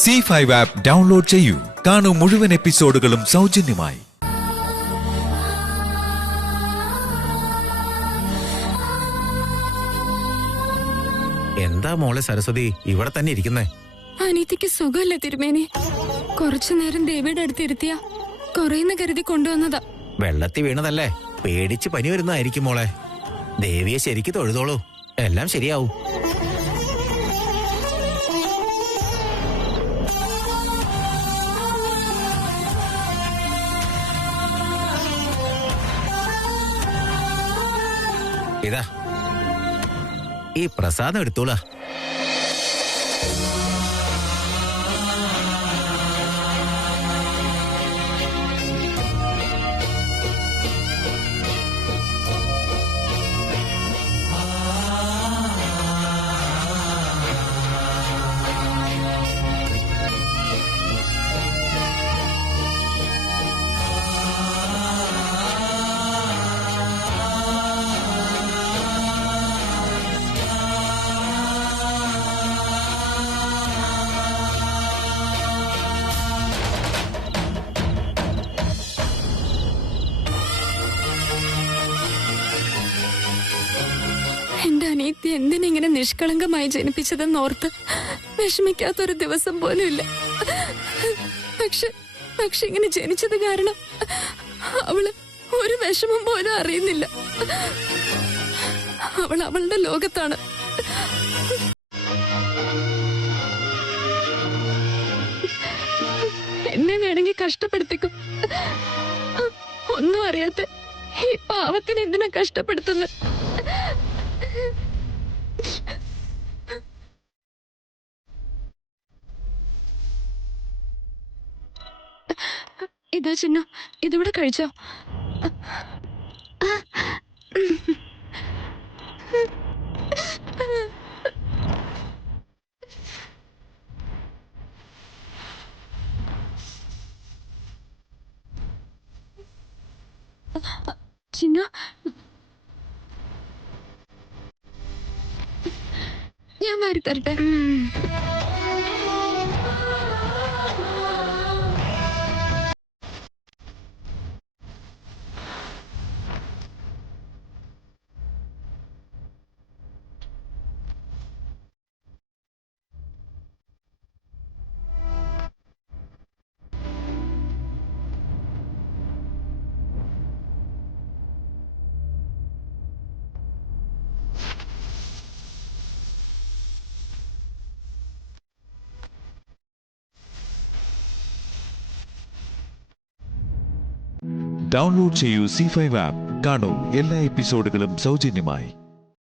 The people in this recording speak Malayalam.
C5 ആപ്പ് ഡൗൺലോഡ് ചെയ്യൂ. കാണൂ മുഴുവൻ എപ്പിസോഡുകളും സൗജന്യമായി. എന്താ മോളെ സരസ്വതി ഇവിടെ തന്നെ ഇരിക്കുന്നേ? അനീതിക്ക് സുഖമല്ല തിരുമേനി. കുറച്ചു നേരം ദേവിയുടെ അടുത്തിരുത്തിയ കുറയുന്ന കരുതി കൊണ്ടുവന്നതാ. വെള്ളത്തിൽ വീണതല്ലേ, പേടിച്ച് പനി വരുന്നതായിരിക്കും മോളെ. ദേവിയെ ശരിക്ക് തൊഴുതോളൂ, എല്ലാം ശരിയാവും. ഇതാ ഈ പ്രസാദം എടുത്തോളാ. എന്റെ അനിയത്തി എന്തിനിങ്ങനെ നിഷ്കളങ്കമായി ജനിപ്പിച്ചതെന്നോർത്ത് വിഷമിക്കാത്തൊരു ദിവസം പോലും ഇല്ല. പക്ഷെ ഇങ്ങനെ ജനിച്ചത് കാരണം അവള് ഒരു വിഷമം പോലും അറിയുന്നില്ല. അവളുടെ ലോകത്താണ്. എന്നെ വേണമെങ്കിൽ കഷ്ടപ്പെടുത്തിക്കും. ഒന്നും അറിയാത്ത ഈ പാവത്തിന് എന്തിനാ കഷ്ടപ്പെടുത്തുന്നത്? ഇതാ ചിന്നു, ഇതിവിടെ കഴിച്ചോ. ചിന്നു, ഞാൻ വാരി തരട്ടെ. ഡൗൺലോഡ് ചെയ്യൂ C5 ആപ്പ്. കാണൂ എല്ലാ എപ്പിസോഡുകളും സൗജന്യമായി.